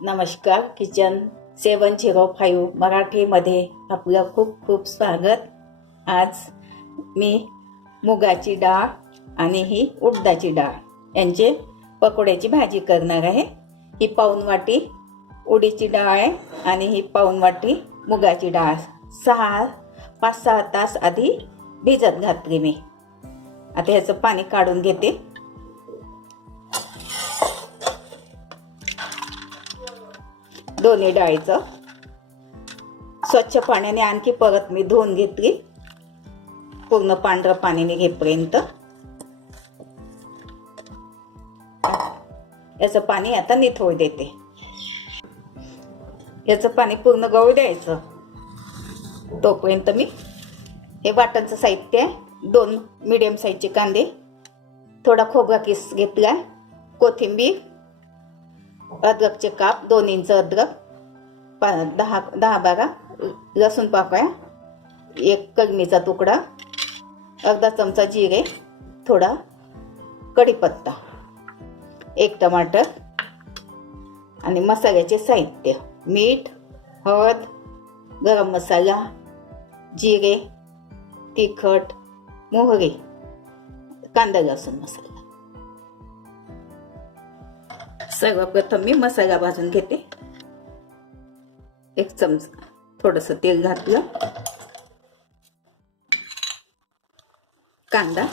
नमस्कार. किचन 705 मराठीमध्ये आपलं खूप खूप स्वागत. आज मी मुगाची डाळ आणि ही उडदाची डाळ यांचे पकोड्याची भाजी करणार आहे. ही पाऊण वाटी उडीची डाळ आहे आणि ही पाऊण वाटी मुगाची डाळ 5-6 तास आधी भिजत घातली मी. आता ह्याचं पाणी काढून घेते. दोन्ही डाळीचं स्वच्छ पाण्याने आणखी परत मी धुवून घेतली पूर्ण पांढरं पाणी निघेपर्यंत. याचं पाणी आता निथळू देते. याचं पाणी पूर्ण गळू द्यायचं. तोपर्यंत मी हे वाटणचं साहित्य आहे. 2 मीडियम साईजचे कांदे, थोडा खोबरा किस घेतला, कोथिंबीर, अद्रकचे काप 2 इंच अद्रक, 10-12 लसूण पाकळ्या, 1 कलमीचा तुकडा, अर्धा चमचा जिरे, थोडा कढीपत्ता, 1 टमाटर आणि मसाल्याचे साहित्य मीठ, हळद, गरम मसाला, जिरे, तिखट, मोहरी, कांदा लसूण मसाला. सर्वप्रथम मी मसाला भाजून घेते. 1 चमचा थोडंसं तेल घातलं, कांदा,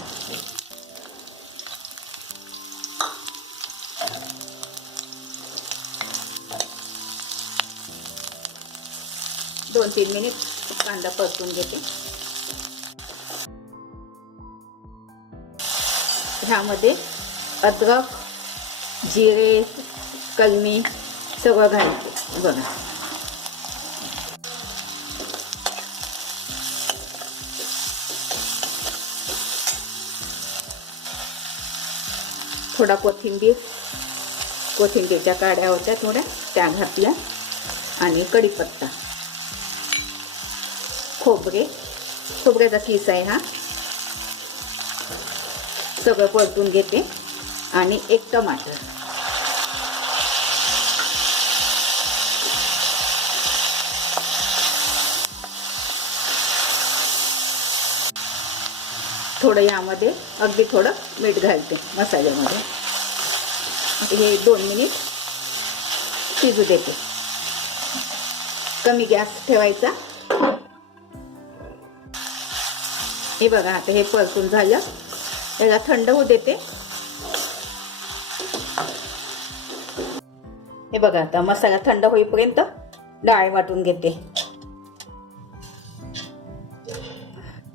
दोन 3 मिनिट कांदा परतून घेते. ह्यामध्ये अद्रक, जिरे, कलमी सगळं घालते. बघा, थोडा कोथिंबीरच्या काड्या होत्या थोड्या त्या घातल्या आणि कढीपत्ता, खोबऱ्याचा किस आहे हा. सगळं परतून घेते आणि 1 टमाटर, थोडं यामध्ये अगदी थोडं मीठ घालते मसाल्यामध्ये. हे 2 मिनिट शिजू देते. कमी गॅस ठेवायचा. हे बघा, आता हे परतून झालं. याला थंड होऊ देते. हे बघा, आता मसाला थंड होईपर्यंत डाळ वाटून घेते.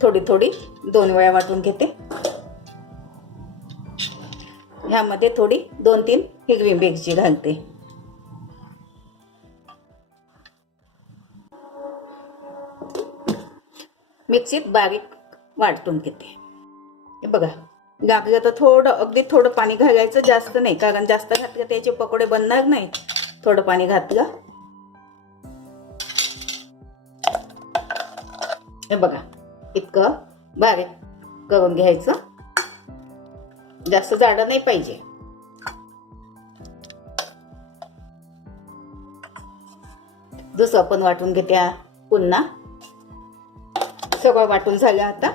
थोडी 2 वेळा वाटून घेते. ह्यामध्ये थोडी 2-3 हिरवी मिरची घालते. मिक्सीत बारीक वाटून घेते. हे बघा, लागलं तर थोडं, अगदी थोडं पाणी घालायचं, जास्त नाही, कारण जास्त घातलं त्याचे पकोडे बनणार नाही. थोडं पाणी घातलं. हे बघा, इतकं बारीक करून घ्यायचं. जास्त जाडं नाही पाहिजे. दुसरं पण वाटून घेते पुन्हा. सगळं वाटून झालं आता.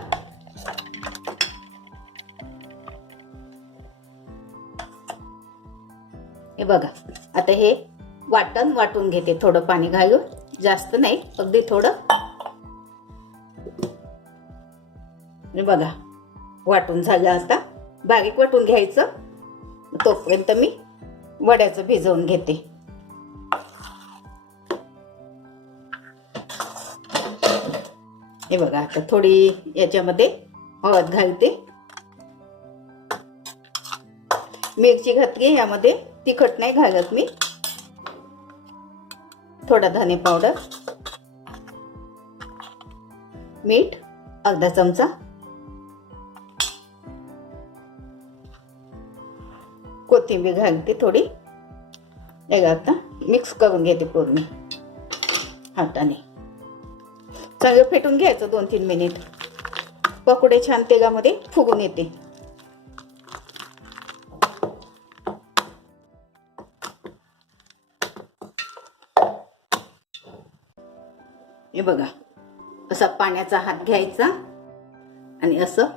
हे बघा, आता हे वाटण वाटून घेते. थोडं पाणी घालून, जास्त नाही, अगदी थोडं. हे बघा, वाटून झालं आता. बारीक वाटून घ्यायचं. तोपर्यंत मी वड्याचं भिजवून घेते. हे बघा, आता थोडी याच्यामध्ये हळद घालते, मिरची घातली. यामध्ये तिखट नाही घालत मी. थोडा धने पावडर, मीठ अर्धा चमचा, कोथिंबीर घालते थोडी. याला आता मिक्स करून घेते पूर्ण हाताने. चांगलं फेटून घ्यायचं 2-3 मिनिट. पकोडे छान तेलामध्ये फुगून येते. हे बघा, असा पाण्याचा हात घ्यायचा आणि असं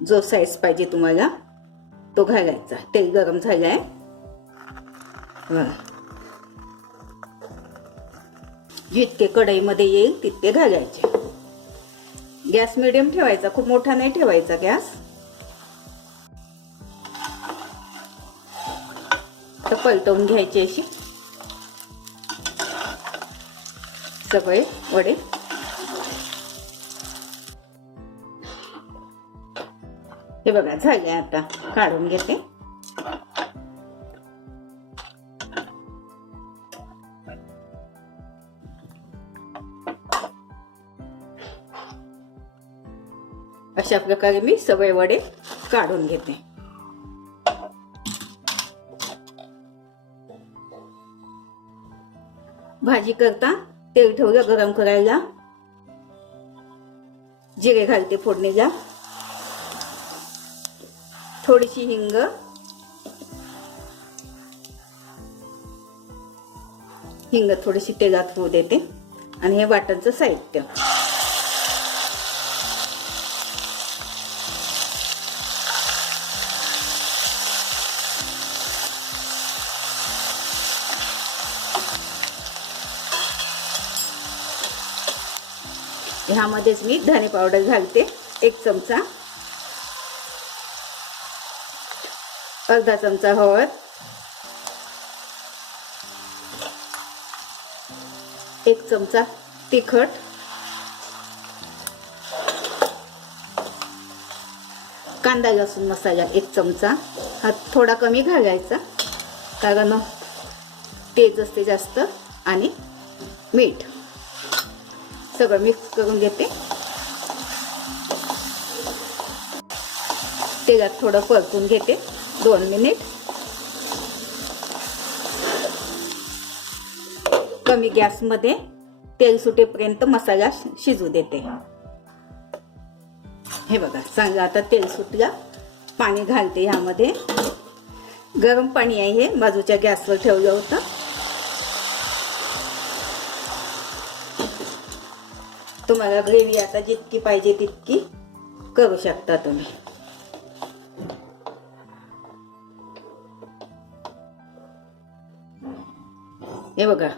जो साईज पाहिजे तुम्हाला तो घालायचा. तेल गरम झालंय. जितके कढईमध्ये येईल तितके घालायचे. गॅस मिडियम ठेवायचा, खूप मोठा नाही ठेवायचा गॅस. तर पलटवून घ्यायची अशी सगळे वडे. हे बघा झाले. आता काढून घेते. अशा प्रकारे मी सगळे वडे काढून घेते. भाजी करता तेल ठेवलं गरम करायला. जिरे घालते फोडणीला. थोडीशी हिंग, थोडीशी तेलात होऊ देते. आणि हे वाटणचं साहित्य. ह्यामध्येच मी धने पावडर घालते 1 चमचा, अर्धा चमचा हळद, 1 चमचा तिखट, कांदा लसूण मसाला 1 चमचा. हा थोडा कमी घालायचा कारण तेज असते जास्त. आणि मीठ सगळं मिक्स करून घेते. तेलात थोडं परतून घेते 2 मिनिट. कमी गॅसमध्ये तेल सुटेपर्यंत मसाला शिजू देते. हे बघा चांगलं आता तेल सुटलं. पाणी घालते. ह्यामध्ये गरम पाणी आहे. हे बाजूच्या गॅसवर ठेवलं होतं. तुम्हाला ग्रेव्ही आता जितकी पाहिजे तितकी करू शकता तुम्ही. हे बघा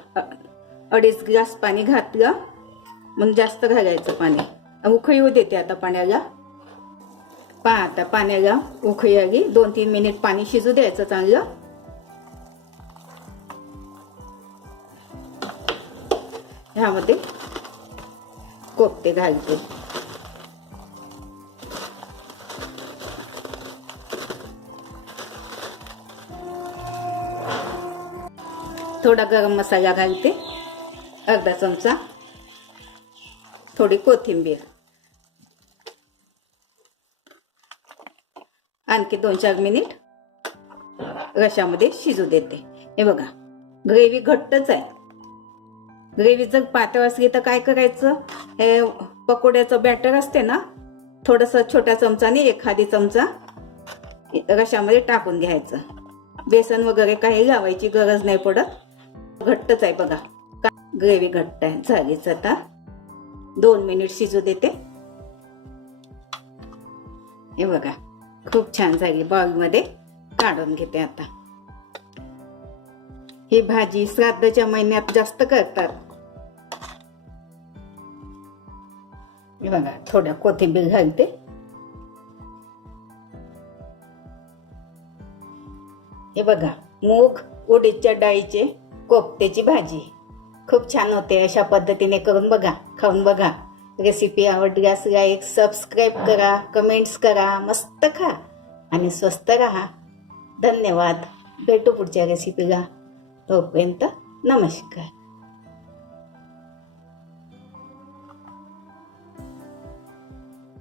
2.5 ग्लास पाणी घातलं. मग जास्त घालायचं पाणी. उकळी येऊ देते आता पाण्याला. पहा आता पाण्याला उकळी आली. 2-3 मिनिट पाणी शिजू द्यायचं चांगलं. ह्यामध्ये कोफ्ते घालते. थोडा गरम मसाला घालते, अर्धा चमचा. थोडी कोथिंबीर. आणखी 2-4 मिनिट रशामध्ये शिजू देते. हे बघा ग्रेव्ही घट्टच आहे. ग्रेव्ही जर पातळ असली तर काय करायचं, हे पकोड्याचं बॅटर असते ना, थोडंसं छोट्या चमचाने 1 चमचा रशामध्ये टाकून घ्यायचं. बेसन वगैरे काही लावायची गरज नाही पडत. घट्टच आहे बघा. ग्रेव्ही घट्ट आहे. झालीच आता. 2 मिनिट शिजू देते. हे बघा खूप छान झाली. बाउलमध्ये काढून घेते आता. ही भाजी श्राद्धच्या महिन्यात जास्त करतात. हे बघा थोड्या कोथिंबीर घालते. हे बघा मूग उडीदच्या डाळीचे कोफ्त्याची भाजी खूप छान होते. अशा पद्धतीने करून बघा, खाऊन बघा. रेसिपी आवडल्यास लाईक सबस्क्राईब करा, कमेंट्स करा. मस्त खा आणि स्वस्त राहा. धन्यवाद. भेटू पुढच्या रेसिपीला. तोपर्यंत नमस्कार.